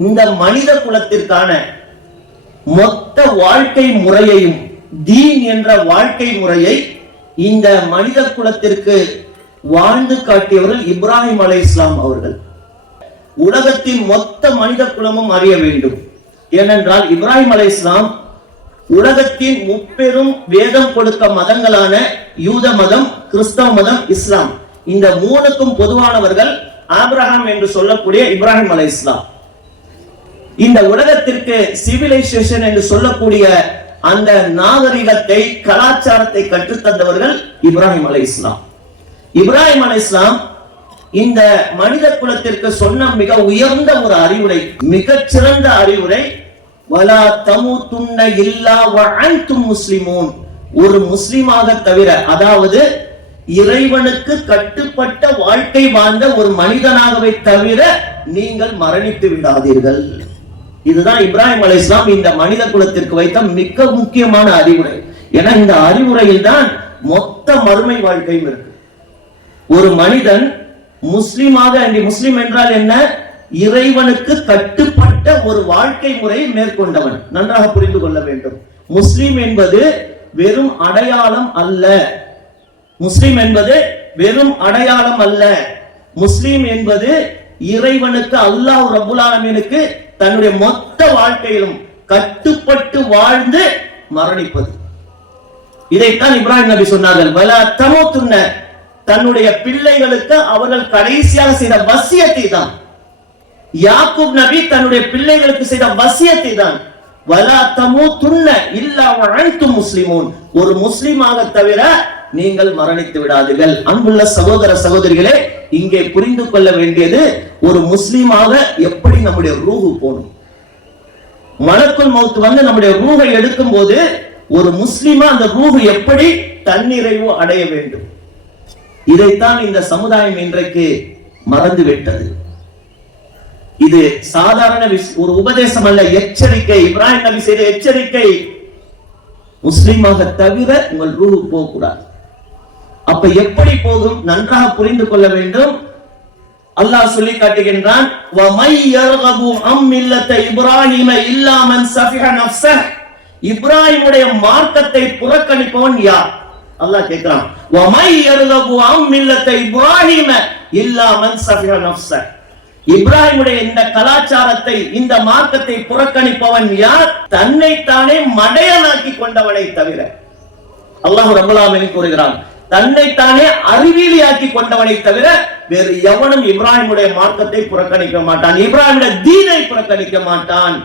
இந்த மனித குலத்திற்கான மொத்த வாழ்க்கை முறையையும், தீன் என்ற வாழ்க்கை முறையை இந்த மனித குலத்திற்கு வாழ்ந்து காட்டியவர்கள் இப்ராஹிம் அலைஹிஸ்ஸலாம் அவர்கள். உலகத்தின் மொத்த மனித குலமும் அறிய வேண்டும். ஏனென்றால் இப்ராஹிம் அலைஹிஸ்ஸலாம் உலகத்தின் முப்பெரும் வேதம் கொடுத்த மதங்களான யூத மதம், கிறிஸ்தவ மதம், இஸ்லாம், இந்த மூணுக்கும் பொதுவானவர்கள் ஆபிரகாம் என்று சொல்லக்கூடிய இப்ராஹிம் அலைஹிஸ்ஸலாம். இந்த உலகத்திற்கு சிவிலைசேஷன் என்று சொல்லக்கூடிய அந்த நாகரிகத்தை, கலாச்சாரத்தை கற்றுத்தந்தவர்கள் இப்ராஹிம் அலைஹிஸ்ஸலாம். இப்ராஹிம் அலைஹிஸ்ஸலாம் இந்த மனித குலத்திற்கு சொன்ன மிக உயர்ந்த ஒரு அறிவுரை, மிகச் சிறந்த அறிவுரை, வலா தமூதுன்ன இல்லா வ அன்தும் முஸ்லிமூன். ஒரு முஸ்லிமாக தவிர, அதாவது இறைவனுக்கு கட்டுப்பட்ட வாழ்க்கை வாழ்ந்த ஒரு மனிதனாகவே தவிர நீங்கள் மரணித்து விடாதீர்கள். இதுதான் இப்ராஹிம் அலைஹிஸ்ஸலாம் இந்த மனித குலத்திற்கு வைத்த மிக முக்கியமான அறிவுரை. ஏன்னா இந்த அறிவுரையில் தான் மொத்த மறுமை வாழ்க்கையும் இருக்கு. ஒரு மனிதன் முஸ்லிமாக, முஸ்லிம் என்றால் என்ன? இறைவனுக்கு கட்டுப்பட்ட ஒரு வாழ்க்கை முறையை மேற்கொண்டவன். நன்றாக புரிந்து கொள்ள வேண்டும். முஸ்லிம் என்பது வெறும் அடையாளம் அல்ல. முஸ்லிம் என்பது வெறும் அடையாளம் அல்ல. முஸ்லிம் என்பது இறைவனுக்கு, அல்லாஹ் ரப்புல் ஆலமீனுக்கு தன்னுடைய மொத்த வாழ்க்கையிலும் கட்டுப்பட்டு வாழ்ந்து மரணிப்பது. இதைத்தான் இப்ராஹிம் நபி சொன்னார்கள். வலா தமூதுன்ன, தன்னுடைய பிள்ளைகளுக்கு அவர்கள் கடைசியாக செய்த வசியத்தை தான். யாக்கூப் நபி தன்னுடைய பிள்ளைகளுக்கு செய்த வசியத்தை தான். வலா தமூதுன்ன இல்லா வ அன்தும் முஸ்லிமூன். ஒரு முஸ்லிமாக தவிர நீங்கள் மரணித்து விடாதீர்கள். அன்புள்ள சகோதர சகோதரிகளே, இங்கே புரிந்து கொள்ள வேண்டியது, ஒரு முஸ்லிமாக எப்படி நம்முடைய ரூஹு போகணும். மலக்குல் மௌத் வந்து நம்முடைய ரூஹை எடுக்கும் போது ஒரு முஸ்லிமா அந்த ரூஹு எப்படி தன்னிறைவு அடைய வேண்டும். இதைத்தான் இந்த சமுதாயம் இன்றைக்கு மறந்து விட்டது. இது சாதாரண ஒரு உபதேசம் அல்ல, எச்சரிக்கை. இப்ராஹிம் நபி செய்த எச்சரிக்கை. முஸ்லிமாக தவிர உங்கள் ரூஹு போகக்கூடாது. அப்ப எப்படி போகும்? நன்றாக புரிந்து கொள்ள வேண்டும். அல்லாஹ் சொல்லி காட்டுகின்றான், வமை யர்கபு அம் மில்லத இப்ராஹிம இல்லா மன் ஸஃபிஹ நஃப்ஸஹ். இப்ராஹிமுடைய மார்க்கத்தை புறக்கணிப்பவன் யார்? அல்லாஹ் கேட்கிறான். வமை யர்கபு அம் மில்லத இப்ராஹிம இல்லா மன் ஸஃபிஹ நஃப்ஸஹ். இப்ராஹிமுடைய இந்த கலாச்சாரத்தை, இந்த மார்க்கத்தை புறக்கணிப்பவன் யார்? தன்னைத்தானே மடையனாக்கி கொண்டவனை தவிர. அல்லாஹ் ரப்பல் ஆலமீன் கூறுகிறான், தன்னைத்தானே அறிவியலியாக்கி கொண்டவனை தவிர வேறு எவனும் இப்ராஹிமுடைய மார்க்கத்தை புறக்கணிக்க மாட்டான், இப்ராஹிமுடைய தீனை புறக்கணிக்க மாட்டான்.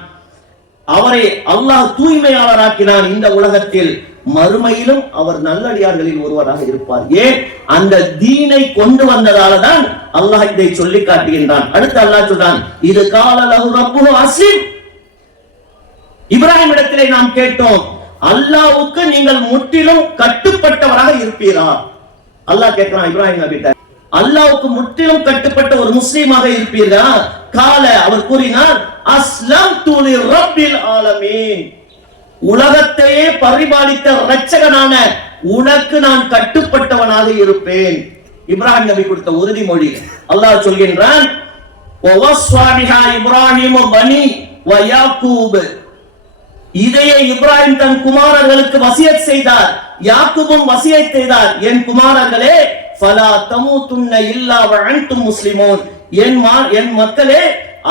அவரை அல்லாஹ் தூய்மையாளராக்கினான். இந்த உலகத்தில் மறுமையிலும் அவர் நல்லடியார்களில் ஒருவராக இருப்பார். ஏன்? அந்த தீனை கொண்டு வந்ததால தான் அல்லாஹ் இதை சொல்லி காட்டுகின்றான். அடுத்து அல்லாஹ் சொல்றான், இது கால லஹு ரப்புஹு அஸ்லிம். இப்ராஹிம் இடத்திலே நாம் கேட்டோம், அல்லாஹ்வுக்கு நீங்கள் முற்றிலும் கட்டுப்பட்டவராக இருப்பீரா? அல்லாஹ் கேட்கிறான் இப்ராஹிம் நபிட்ட, அல்லாஹ்வுக்கு முற்றிலும் கட்டுப்பட்ட ஒரு முஸ்லிமாக இருப்பீரா? கால, அவர் கூறினார், அஸ்லம்து லிரப்பில் ஆலமீன். உலகத்தையே பரிபாலித்த இரட்சகனான உனக்கு நான் கட்டுப்பட்டவனாக இருப்பேன். இப்ராஹிம் நபி கொடுத்த உறுதிமொழி. அல்லாஹ் சொல்கின்றான், வவஸ்வாபிஹா இப்ராஹிம் பனி வ யாக்கூப். இதையே இப்ராஹிம் தன் குமாரர்களுக்கு வசியத் செய்தார், யாக்கூபும் வசியத் செய்தார், என் குமாரர்களே, ஃபலா தமூதுன்ன இல்லா வ அன்தும் முஸ்லிமூன். என் மக்களே,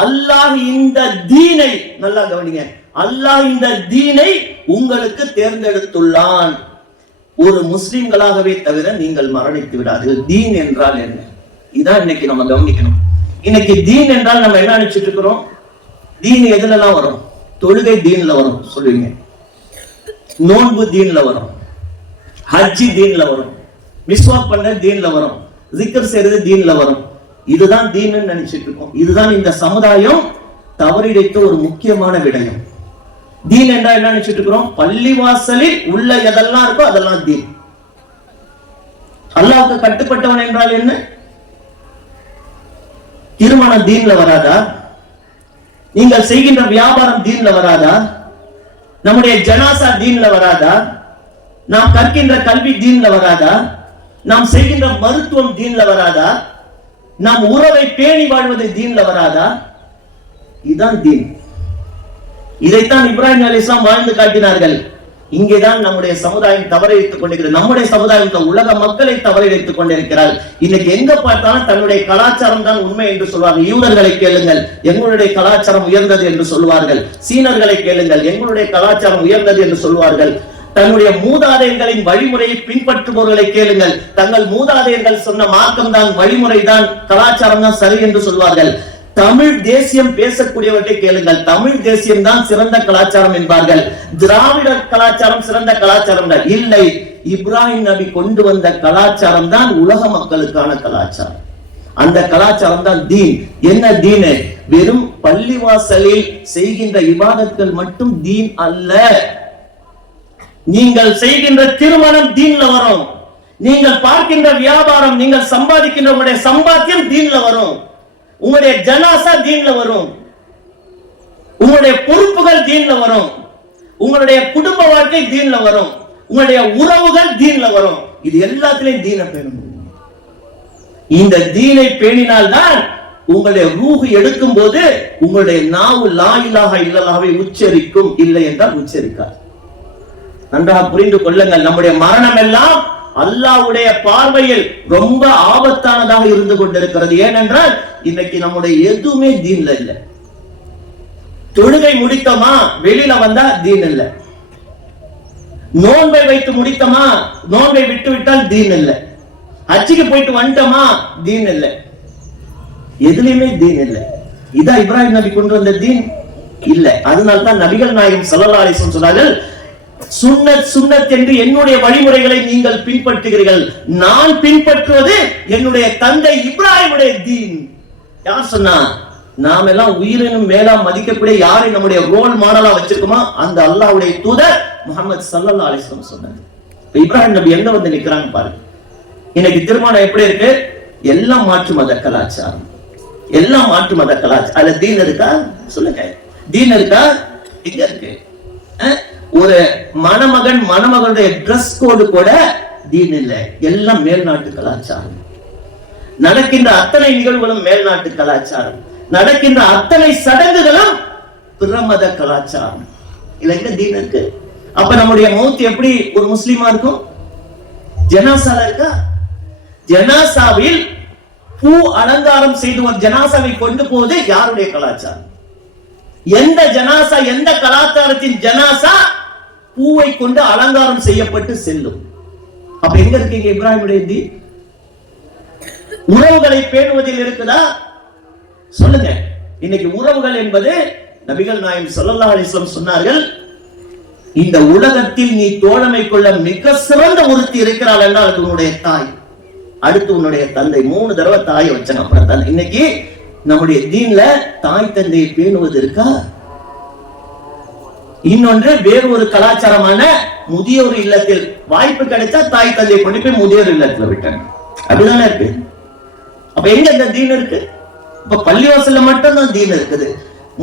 அல்லாஹ் இந்த தீனை, நல்லா கவனிங்க, அல்லாஹ் இந்த தீனை உங்களுக்கு தேர்ந்தெடுத்துள்ளான். ஒரு முஸ்லிம்களாகவே தவிர நீங்கள் மரணித்து விடாதீர்கள். தீன் என்றால் என்ன? இதான் இன்னைக்கு நம்ம கவனிக்கணும். இன்னைக்கு தீன் என்றால் நம்ம என்ன நினைச்சிட்டு இருக்கிறோம்? தீன் எதுலலாம் வரும்? தொழுகை தீன்ல வரும் சொல்லுவீங்க, நோன்பு தீன்ல வரும், ஹஜ்ஜி தீன்ல வரும், மிஸ்வாக் பண்ண தீன்ல வரும், ஜிக்ர் செய்யறது தீன்ல வரும். இதுதான் தீன் நினைச்சிட்டு இருக்கோம். இதுதான் இந்த சமுதாயம் தவறிழைத்த ஒரு முக்கியமான விடயம். தீன் என்றா என்ன நினைச்சிட்டு இருக்கிறோம்? பள்ளிவாசலில் உள்ள எதெல்லாம் இருக்கோ அதெல்லாம் தீன். அல்லாஹ்வுக்கு கட்டுப்பட்டவன் என்றால் என்ன? திருமணம் தீன்ல வராதா? நீங்கள் செய்கின்ற வியாபாரம் தீன்ல வராதா? நம்முடைய ஜனாசா தீன்ல வராதா? நாம் கற்கின்ற கல்வி தீன்ல வராதா? நாம் செய்கின்ற மருத்துவம் தீன்ல வராதா? நாம் உறவை பேணி வாழ்வது தீன்ல வராதா? இதுதான் தீன். இதைத்தான் இப்ராஹிம் அலைஹிஸ்ஸலாம் வாழ்ந்து காட்டினார்கள். இங்கேதான் நம்முடைய சமுதாயம் தவறிழைத்துக் கொண்டிருக்கிறது. நம்முடைய சமுதாயம் உலக மக்களை தவறிழைத்துக் கொண்டிருக்கிறார். இன்னைக்கு எங்க பார்த்தாலும் தன்னுடைய கலாச்சாரம் தான் உண்மை என்று சொல்வார்கள். யூதர்களை கேளுங்கள், எங்களுடைய கலாச்சாரம் உயர்ந்தது என்று சொல்வார்கள். சீனர்களை கேளுங்கள், எங்களுடைய கலாச்சாரம் உயர்ந்தது என்று சொல்வார்கள். தன்னுடைய மூதாதையர்களின் வழிமுறையை பின்பற்றுபவர்களை கேளுங்கள், தங்கள் மூதாதையர்கள் சொன்ன மார்க்கம் தான், வழிமுறை தான், கலாச்சாரம் தான் சரி என்று சொல்வார்கள். தமிழ் தேசியம் பேசக்கூடியவற்றை கேளுங்கள், தமிழ் தேசியம் தான் சிறந்த கலாச்சாரம் என்பார்கள். திராவிட கலாச்சாரம் சிறந்த கலாச்சாரம் தான். இல்லை, இப்ராஹிம் நபி கொண்டு வந்த கலாச்சாரம் தான் உலக மக்களுக்கான கலாச்சாரம். அந்த கலாச்சாரம் தான் தீன். என்ன தீன்? வெறும் பள்ளிவாசலில் செய்கின்ற இபாதத்கள் மட்டும் தீன் அல்ல. நீங்கள் செய்கின்ற திருமணம் தீன்ல வரும். நீங்கள் பார்க்கின்ற வியாபாரம், நீங்கள் சம்பாதிக்கின்ற உங்களுடைய சம்பாத்தியம் தீன்ல வரும். உங்களுடைய ஜனாசா தீன்ல வரும். உங்களுடைய பொறுப்புகள் தீன்ல வரும். உங்களுடைய குடும்ப வாழ்க்கை தீன்ல வரும். உங்களுடைய உறவுகள் தீன்ல வரும். இது எல்லாத்திலையும் தீனை பேணணும். இந்த தீனை பேணினால்தான் உங்களுடைய ரூஹ் எடுக்கும் போது உங்களுடைய நாவு லா இலாஹ இல்லல்லாஹ்வை உச்சரிக்கும். இல்லை என்றால் உச்சரிக்காது. நன்றாக புரிந்து கொள்ளுங்கள். நம்முடைய மரணம் எல்லாம் அல்லாஹ்வுடைய பார்வையில் ரொம்ப ஆபத்தானதாக இருந்து கொண்டிருக்கிறது. ஏனென்றால் இன்னைக்கு நம்முடைய எதுவுமே தீன்ல இல்லை. தொழுகை முடித்தோமா, வெளியில வந்தா தீன் இல்லை. நோன்பை வைத்து முடித்தோமா, நோன்பை விட்டு விட்டால் தீன் இல்லை. ஹஜ்ஜுக்கு போயிட்டு வந்துட்டோமா, தீன் இல்லை. எதுலையுமே தீன் இல்லை. இதான் இப்ராஹிம் நபி கொண்டு வந்த தீன் இல்ல. அதனால்தான் நபிகள் நாயகம் ஸல்லல்லாஹு அலைஹி வஸல்லம் சொன்னார்கள், சுன்னத் சுன்னத் என்று என்னுடைய வழிமுறைகளை நீங்கள் பின்பற்றுகிறீர்கள், நான் பின்பற்றுவது என்னுடைய தந்தை இப்ராஹிமுடைய தீன். யார் சொன்னா? நாம் எல்லாம் உயிரினும் மேலா மதிக்கக்கூடிய யாரை நம்முடைய ரோல் மாடலா வச்சிருக்கோமா அந்த அல்லாஹ்வுடைய தூதர் முஹம்மது ஸல்லல்லாஹு அலைஹி வஸல்லம் சொன்னாங்க. இப்ராஹிம் நபி எங்க வந்து நிக்கிறாங்க பாருங்க. இன்னைக்கு திருமணம் எப்படி இருக்கு? எல்லாம் மாற்று மத கலாச்சாரம், எல்லாம் மாற்று மத கலாச்சாரம். அதுல தீன் இருக்கா? சொல்லுங்க, தீன் இருக்கா? எங்க இருக்கு? ஒரு மணமகன் மணமகளுடைய டிரஸ் கோடு கூட தீன் இல்லை. எல்லாம் மேல்நாட்டு கலாச்சாரம். நடக்கின்ற அத்தனை நிகழ்வுகளும் மேல்நாட்டு கலாச்சாரம். நடக்கின்ற அத்தனை சடங்குகளும் பிரமத கலாச்சாரம். இல்ல எங்க தீன் இருக்கு? அப்ப நம்முடைய மௌத் எப்படி ஒரு முஸ்லிமா இருக்கும்? ஜனாசா இருக்கா? ஜனாசாவில் பூ அலங்காரம் செய்து ஒரு ஜனாசாவை கொண்டு போவது யாருடைய கலாச்சாரம்? எந்த ஜனாசா, எந்த கலாச்சாரத்தின் ஜனாசா பூவை கொண்டு அலங்காரம் செய்யப்பட்டு செல்லும்? அப்ப எங்க இருக்கீங்க இப்ராஹிமுடைய தீன்? உறவுகளை பேணுவதில் இருக்குதா? சொல்லுங்க. இன்னைக்கு உறவுகள் என்பது நபிகள் நாயகம் ஸல்லல்லாஹு அலைஹி வஸல்லம் சொன்னார்கள், இந்த உலகத்தில் நீ தோழமை கொள்ள மிக சிறந்த ஒருத்தி இருக்கிறாள் என்றால் அது உன்னுடைய தாய், அடுத்து உன்னுடைய தந்தை. 3 தடவை தாயை வச்சாங்க. அப்புறம் தான். இன்னைக்கு நம்முடைய தீன்ல தாய் தந்தையை பேணுவது இருக்கா? இன்னொன்று, வேறு ஒரு கலாச்சாரமான முதியோர் இல்லத்தில் வாய்ப்பு கிடைச்சா தாய் தந்தையை கொண்டு போய் முதியோர் இல்லத்துல விட்டாங்க. அப்படிதானே இருக்கு. அப்ப எங்க இந்த தீன் இருக்கு? இப்ப பள்ளிவாசல்ல மட்டும் தான் தீன் இருக்குது.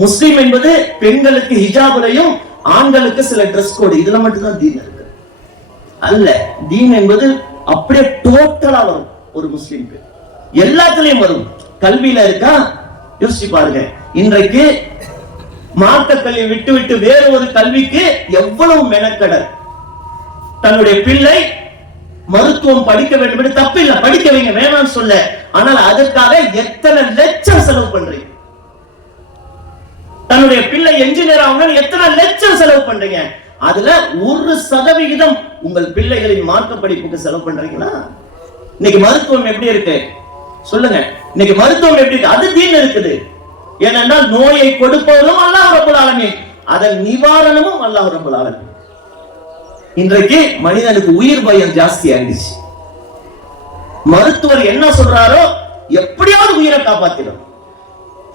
முஸ்லிம் என்பது பெண்களுக்கு ஹிஜாபுலையும் ஆண்களுக்கு சில ட்ரெஸ் கோடு, இதுல மட்டும் தான் தீன் இருக்கு. அல்ல, தீன் என்பது அப்படியே டோட்டலா வரும். ஒரு முஸ்லிம்க்கு எல்லாத்துலயும் வரும். கல்வியில இருக்கா? யோசிச்சு பாருங்க. இன்றைக்கு மார்க்க கல்வி விட்டு விட்டு வேறு ஒரு கல்விக்கு எவ்வளவு மெனக்கடல். தன்னுடைய பிள்ளை மருத்துவம் படிக்க வேண்டும் என்று தப்பு இல்ல, படிக்க வைங்க, வேணாம்னு சொல்ல. ஆனால் அதற்காக எத்தனை லட்சம் செலவு பண்றீங்க? தன்னுடைய பிள்ளை என்ஜினியர் ஆகணும், எத்தனை லட்சம் செலவு பண்றீங்க? அதுல 1% உங்கள் பிள்ளைகளின் மார்க்க படிப்புக்கு செலவு பண்றீங்களா? இன்னைக்கு மருத்துவம் எப்படி இருக்கு? சொல்லுங்க. இன்னைக்கு மருத்துவம் எப்படி இருக்கு? அது தீன் இருக்குது. ஏனென்றால் நோயை கொடுப்பவரும் அல்லாஹ் ரப்பல் ஆலமீன், அதன் நிவாரணமும் அல்லாஹ் ரப்பல் ஆலமீன். இன்றைக்கு மனிதனுக்கு உயிர் பயம் ஜாஸ்தி ஆயிடுச்சு. மருத்துவர் என்ன சொல்றாரோ எப்படியாவது உயிரை காப்பாத்திடும்.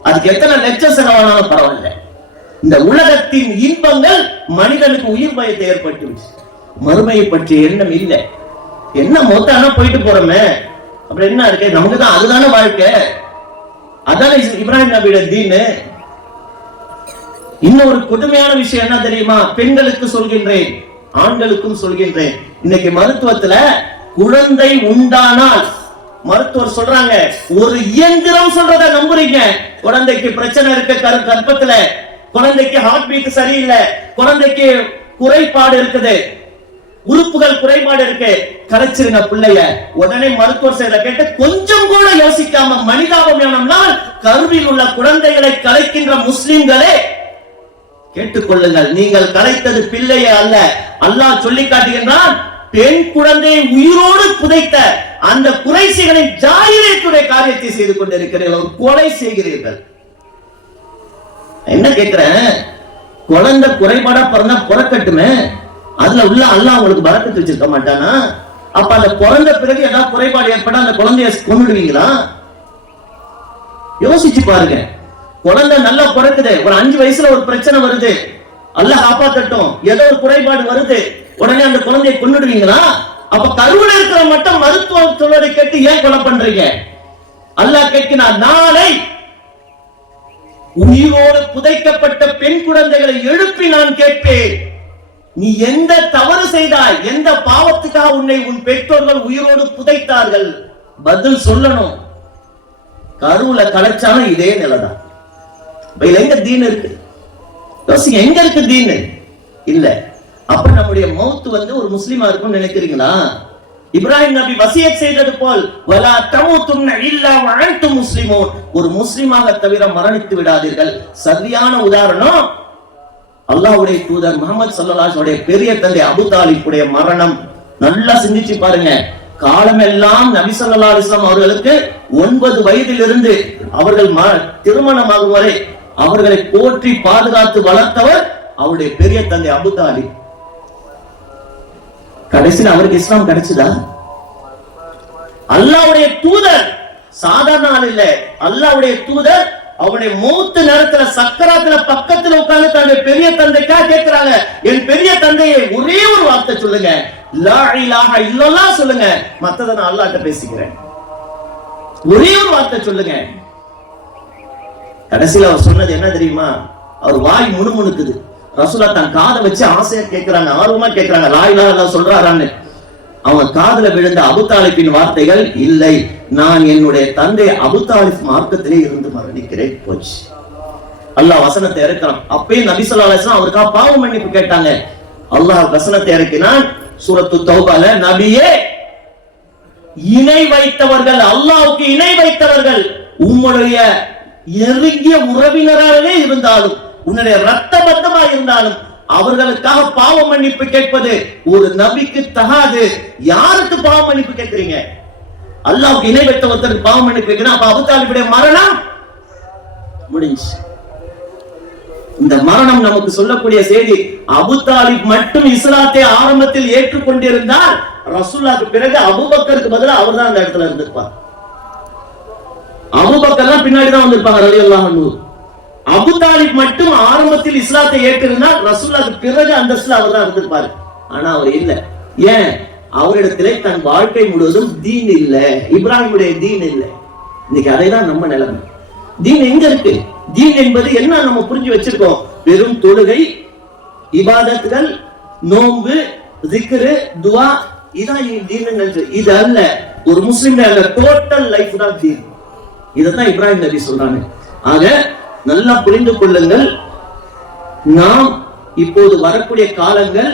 அதுக்கு எத்தனை லட்சம் செலவானாலும் பரவாயில்ல. இந்த உலகத்தின் இன்பங்கள் மனிதனுக்கு உயிர் பயத்தை ஏற்பட்டு மறுமையை பற்றிய எண்ணம் இல்லை. என்ன மொத்தம் போயிட்டு போறோமே, அப்படி என்ன இருக்கு? நமக்கு தான் அதுதானே வாழ்க்கை. அதான இப்ராஹிம் நபியோட தீன். இன்னொரு கொடுமையான விஷயம் என்ன தெரியுமா? பெண்களுக்கு சொல்கின்றேன், ஆண்களுக்கும் சொல்கின்றேன். இன்னைக்கு மருத்துவத்துல குழந்தை உண்டானால் மருத்துவர் சொல்றாங்க, ஒரு இயந்திரம் சொல்றத நம்புறீங்க. குழந்தைக்கு பிரச்சனை இருக்கு கர்ப்பத்துல, குழந்தைக்கு ஹார்ட் பீட் சரியில்லை, குழந்தைக்கு குறைபாடு இருக்குது, உறுப்புகள் குறைபாடு இருக்கு, கலைச்சிருங்க பிள்ளைய. உடனே மருத்துவர் செய்த கேட்டு கொஞ்சம் கூட யோசிக்காம மனிதாபிமானம்னால் கருவில் உள்ள குழந்தைகளை கலைக்கின்ற முஸ்லிம்களே கேட்டுக்கொள்ளுங்கள், நீங்கள் கலைத்தது பிள்ளையே அல்ல. அல்லாஹ் சொல்லி காட்டுகின்றான், பெண் குழந்தையை உயிரோடு புதைத்த அந்த குறைசிகளின் ஜாகிலியத்துடைய காரியத்தை செய்து கொண்டிருக்கிறீர்கள், ஒரு கொலை செய்கிறீர்கள். என்ன கேட்கிறேன், குழந்தை குறைபாடா பிறந்தா பிறக்கட்டுமே, அதுல உள்ள அல்லாஹ் உங்களுக்கு பரக்கத்து வச்சிருக்க மாட்டானா? அப்ப அந்த பிறந்த பிறகு ஏதாவது குறைபாடு ஏற்பட அந்த குழந்தைய கொன்னுடுவீங்களா? யோசிச்சு பாருங்க. குழந்தை நல்லா பிறக்குது, ஒரு 5 வயசுல ஒரு பிரச்சனை வருது, அல்லாஹ் காப்பாத்தட்டும், ஏதோ ஒரு குறைபாடு வருது, உடனே அந்த குழந்தையை கொன்னுடுவீங்களா? அப்ப கருவுல இருக்கிற மட்டும் மருத்துவ சொல்வதை கேட்டு ஏன் கொலை பண்றீங்க? அல்லாஹ் கேட்கிறார், நாளை உயிரோடு புதைக்கப்பட்ட பெண் குழந்தைகளை எழுப்பி நான் கேட்பேன், நீ எந்த தவறு செய்தாய், எந்த பாவத்துக்காக உன்னை உன் பெற்றோர்கள் உயிரோடு புதைத்தார்கள், பதில் சொல்லணும். கருவுல கலைச்சாலும் இதே நிலைதான். எங்க தீன் இருக்கு? யோசிங்க, எங்க இருக்கு தீன்? இல்ல. அப்ப நம்முடைய மௌத் ஒரு முஸ்லிமா இருக்கும் நினைக்கிறீங்களா? இப்ராஹிம் நபி வசியத் செய்தது போல், வலா தமூதுன்ன இல்லா வ அன்தும் முஸ்லிமூன், ஒரு முஸ்லிமாக தவிர மரணித்து விடாதீர்கள். சரியான உதாரணம் அல்லாஹ்வுடைய தூதர் முஹம்மது ஸல்லல்லாஹு அலைஹி வஸல்லம் பெரிய தந்தை அபூ தாலிபுடைய மரணம். நல்லா சிந்திச்சு பாருங்க. காலமெல்லாம் நபி ஸல்லல்லாஹு அலைஹி வஸல்லம் அவர்களுக்கு 9 வயதிலிருந்து அவர்கள் திருமணமாகும் வரை அவர்களை போற்றி பாதுகாத்து வளர்த்தவர் அவருடைய பெரிய தந்தை அபூ தாலிப். கடைசியில் அவருக்கு இஸ்லாம் கிடைச்சதா? அல்லாஹ்வுடைய தூதர் சாதாரண ஆள் இல்ல. அல்லாஹ்வுடைய தூதர் அவருடைய மௌத் நேரத்துல சக்கராத்துல பக்கத்துல உட்கார்ந்து தன்னுடைய பெரிய தந்தைக்கா கேட்கிறாங்க, என் பெரிய தந்தையை ஒரே ஒரு வார்த்தை சொல்லுங்க, லா இலாஹ இல்லல்லாஹ் சொல்லுங்க, மத்தத நான் அல்லாஹ்ட்ட பேசிக்கிறேன், ஒரே ஒரு வார்த்தை சொல்லுங்க. கடைசியில் அவர் சொன்னது என்ன தெரியுமா? அவர் வாய் முணுமுணுக்குது. ரசூலுல்லாஹ் தன் காதை வச்சு ஆசையா கேட்கிறாங்க, ஆர்வமா கேட்கிறாங்க, லா இலாஹ இல்லல்லாஹ் சொல்றாரான்னு. அவங்க காதுல விழுந்த அபூ தாலிபின் வார்த்தைகள், இல்லை, நான் என்னுடைய தந்தை அபூ தாலிப் மார்க்கத்திலே இருந்து மரணிக்கிறேன். போச்சு. அல்லாஹ் வசனத்தை இறக்கிறான். அப்பயே நபி ஸல்லல்லாஹு அலைஹி வஸல்லம் அவருக்காக பாவ மன்னிப்பு கேட்டாங்க. அல்லாஹ் வசனத்தை இறக்கினான் சூரத்து தௌபால, நபியே, இணை வைத்தவர்கள், அல்லாஹ்வுக்கு இணை வைத்தவர்கள் உம்முடைய நெருங்கிய உறவினராகவே இருந்தாலும், உன்னுடைய ரத்த பந்தமா இருந்தாலும், அவர்களுக்காக பாவ மன்னிப்பு கேட்பது ஒரு நபிக்கு தகாது. யாருக்கு பாவ மன்னிப்பு கேட்கிறீங்க? அல்லாஹ்வுக்கு இணை வைத்த ஒருத்தருக்கு பாவ மன்னிப்பு கேட்கிறீங்க. அப்ப அபூ தாலிபுடைய மரணம் முடிஞ்சு. இந்த மரணம் நமக்கு சொல்லக்கூடிய செய்தி, அபூ தாலிப் மட்டும் இஸ்லாத்தை ஆரம்பத்தில் ஏற்றுக்கொண்டிருந்தால் ரசூலுல்லாஹ்க்கு பிறகு அபூபக்கருக்கு பதிலா அவர் தான் அந்த இடத்துல இருந்திருப்பார். அபூபக்கர் தான் பின்னாடி தான் வந்திருப்பாங்க ரலியல்லாஹு அன்ஹு. அபூ தாலிப் மட்டும் ஆரம்பத்தில் இஸ்லாத்தை ஏற்றிருந்தால் ரசூலுல்லாஹ்க்கு பிறகு அந்தஸ்துல அவர் தான் இருந்திருப்பாரு. ஆனா அவர் இல்ல. ஏன்? அவரிடத்திலே தன் வாழ்க்கை முழுவதும் தீன் இல்ல, இப்ராஹிமுடைய தீன் இல்ல. இன்னைக்கு அதைதான் நம்ம நிலைமை. தீன் எங்க இருக்கு? தீன் என்பது என்ன நம்ம புரிஞ்சு வச்சிருக்கோம்? வெறும் தொழுகை, இபாதத்துகள், நோன்பு, zikr, துஆ, இதான் தீன். இது அல்ல. ஒரு முஸ்லிமுடைய டோட்டல் லைஃப் தான் தீன். இதான் இப்ராஹிம் நபி சொல்றாங்க. ஆக நல்லா புரிந்து கொள்ளுங்கள். நாம் இப்போது வரக்கூடிய காலங்கள்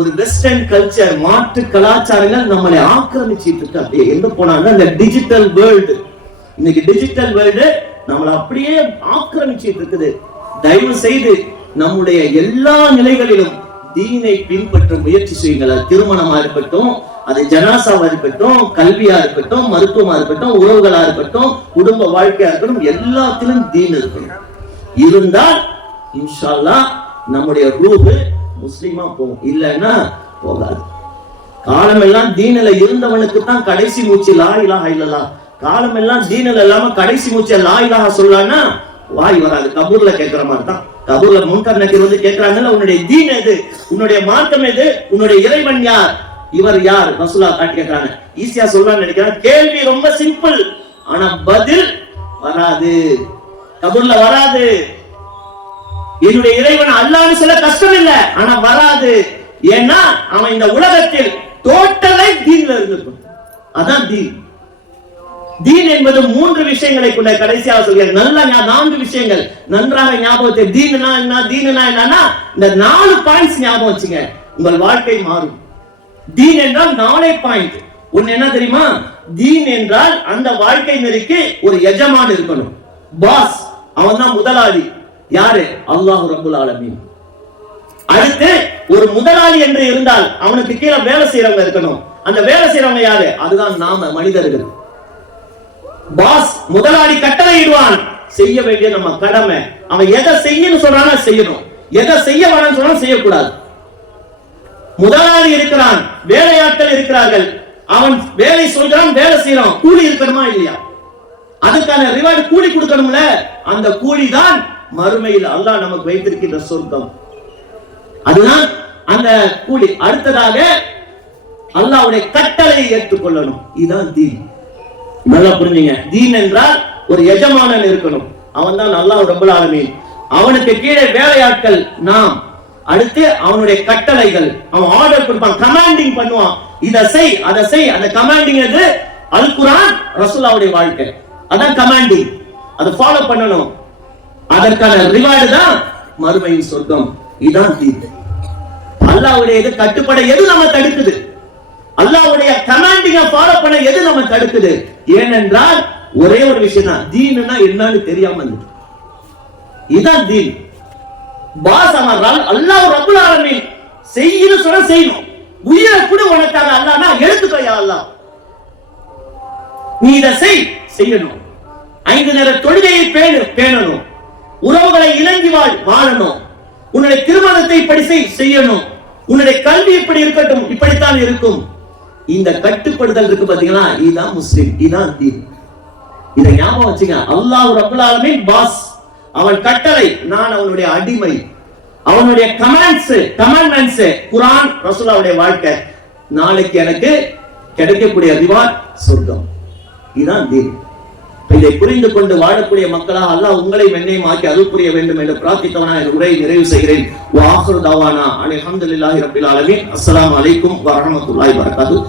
ஒரு வெஸ்டர்ன் கல்ச்சர், மாற்று கலாச்சாரங்கள் நம்மளை ஆக்கிரமிச்சிட்டு இருக்கு. அப்படியே எங்க போனாங்க அந்த டிஜிட்டல் வேர்ல்டு. இன்னைக்கு டிஜிட்டல் வேர்ல்டு நம்மளை அப்படியே ஆக்கிரமிச்சிட்டு இருக்குது. தயவு செய்து நம்முடைய எல்லா நிலைகளிலும் தீனை பின்பற்ற முயற்சி செய்யுங்கள். திருமணமா இருக்கட்டும், அது ஜனாசாவா இருக்கட்டும், கல்வியா இருக்கட்டும், மருத்துவமா இருக்கட்டும், உறவுகளா இருக்கட்டும், குடும்ப வாழ்க்கையா இருக்கட்டும், எல்லாத்திலும் தீன் இருக்கணும். இருந்தால் இன்ஷா அல்லாஹ் நம்முடைய ரூஹ் முஸ்லிமா போகும், இல்லைன்னா போகாது. காலமெல்லாம் தீனில இருந்தவனுக்கு தான் கடைசி மூச்சு லா இலாஹ இல்லல்லாஹ். காலமெல்லாம் தீனில இல்லாம கடைசி மூச்சு லா இலாஹ சொல்லானா வாய் வராது. கபூர்ல கேட்கிற மாதிரி தான். கபூர்ல முன்கர் நக்கீர் வந்து கேட்கிறாங்கல்ல, உன்னுடைய தீன் எது, உன்னுடைய மார்க்கம் எது, உன்னுடைய இறைவன் யார், இவர் யார், ரசூலுல்லாஹ் காட்டி கேட்கிறாங்க. ஈஸியா சொல்றான்னு நினைக்கிறேன். கேள்வி ரொம்ப சிம்பிள், ஆனா பதில் வராது. கபூர்ல வராது. என்னுடைய இறைவன் அல்லாஹ்னு சொல்ல கஷ்டம் இல்ல, ஆனா வராது. ஏன்னா அவன் இந்த உலகத்தில் டோட்டல் லைஃப் தீன்ல இருந்திருக்கும். அதான் தீன். தீன் என்பது 3 விஷயங்களை கொண்ட, கடைசியாக சொல்கிறேன், நல்ல 4 விஷயங்கள் நன்றாக ஞாபகத்தை. தீனா என்ன, தீனா என்னன்னா இந்த 4 பாயிண்ட்ஸ் ஞாபகம் வச்சுங்க, உங்கள் வாழ்க்கை மாறும். தீன் என்றால் 4 பாயிண்ட். ஒன்னு என்ன தெரியுமா? தீன் என்றால் அந்த வாழ்க்கை நெறிக்கு ஒரு எஜமான் இருக்கணும், பாஸ். அவன் தான் முதலாளி. யாரு? அல்லாஹ் ரப்புல் ஆலமீன். அடுத்து ஒரு முதலாளி என்று இருந்தால் அவனுக்கு கீழே வேலை செய்யறவங்க இருக்கணும். அந்த வேலை செய்யறவங்க யாரு? அதுதான் நாம மனிதர்கள். பாஸ் முதலாளி கட்டளையிடுவான், செய்ய வேண்டிய நம்ம கடமை. அவன் எதை செய்யணும் சொல்றானோ செய்யணும், எதை செய்ய வேணாம்னு சொன்னா செய்யக்கூடாது. முதலாளி இருக்கிறான், வேலையாட்கள் இருக்கிறார்கள், அவன் வேலை சொல்றான், வேலை செய்யறான், கூலி இருக்கணுமா இல்லையா? அதுக்கான ரிவார்டு கூலி கொடுக்கணும்ல. அந்த கூலி தான் மறுமையில் அல்லாஹ் நமக்கு வைத்திருக்கின்ற சொர்க்கம். அதுதான் அந்த கூலி. அடுத்ததாக அல்லாஹ்வுடைய கட்டளையை ஏற்றுக்கொள்ளணும். இதுதான் தீன். நல்லா புரிஞ்சுங்க. தீன் என்றால் ஒரு எஜமானன் இருக்கணும், அவன் தான் அல்லாஹ் ரப்பல் ஆலமீன். அவனுக்கு கீழே வேலையாட்கள் நாம். அடுத்து அவனுடைய கட்டளைகள், அவன் ஆர்டர் கொடுப்பான், கமாண்டிங் பண்ணுவான், இதை செய் அதை செய். அந்த கமாண்டிங் எது? அல் குர்ஆன், ரசூலுல்லாஹ்வுடைய வாழ்க்கை. அதான் கமாண்டிங், அதை ஃபாலோ பண்ணணும். அதற்கான ரிவார்டு தான் மறுமையின் சொர்க்கம். இதான் தீன். அல்லாஹ்வுடைய இது கட்டுப்பட எது நம்ம தடுக்குது? அல்லாஹ்வுடைய கமாண்டிங்கை ஃபாலோ பண்ண எது நம்ம தடுக்குது? ஏனென்றால் ஒரே ஒரு விஷயம் தான், தீன்னா என்னன்னு தெரியாம இருக்கு. இதான் தீன். பாஸ் அவன் அல்லாஹ் ரப்பல் ஆலமீன் செய்யணும் சொல்ல செய்யணும். உயிரை கூட உனக்காக அல்லாஹ்னா எடுத்துக்கோ யா அல்லாஹ், நீ இதை செய்யணும். 5 நேர தொழுகையை பேணணும், உறவுகளை இணங்கி வாழணும், உன்னுடைய திருமணத்தை இப்படி செய்யணும், உன்னுடைய கல்வி இப்படி இருக்கட்டும், இப்படித்தான் இருக்கும். இந்த கட்டுப்படுதல் இருக்கு பாத்தீங்களா, இதுதான் முஸ்லிம், இதுதான் தீன். இதை ஞாபகம் வச்சுங்க. அல்லாஹ் ரப்பல் ஆலமீன் பாஸ், அவன் கட்டளை, நான் அவனுடைய அடிமை. அவனுடைய கமாண்ட்மெண்ட்ஸ் குர்ஆன், ரசூலுல்லாஹ்வுடைய வாழ்க்கை. நாளைக்கு எனக்கு கிடைக்கக்கூடிய ரிவார்ட் சொர்க்கம். இதுதான் தீன். இதை புரிந்து கொண்டு வாழக்கூடிய மக்களாக அல்லாஹ் உங்களை என்னையும் ஆக்கி அருள் புரிய வேண்டும் என்று பிரார்த்தித்தவனா இந்த உரையை நிறைவு செய்கிறேன். வ ஆகிரு தவானா அல்ஹம்துலில்லாஹி ரப்பில் ஆலமீன். அஸ்ஸலாமு அலைக்கும் வ ரஹ்மத்துல்லாஹி வ பரகாத்துஹு.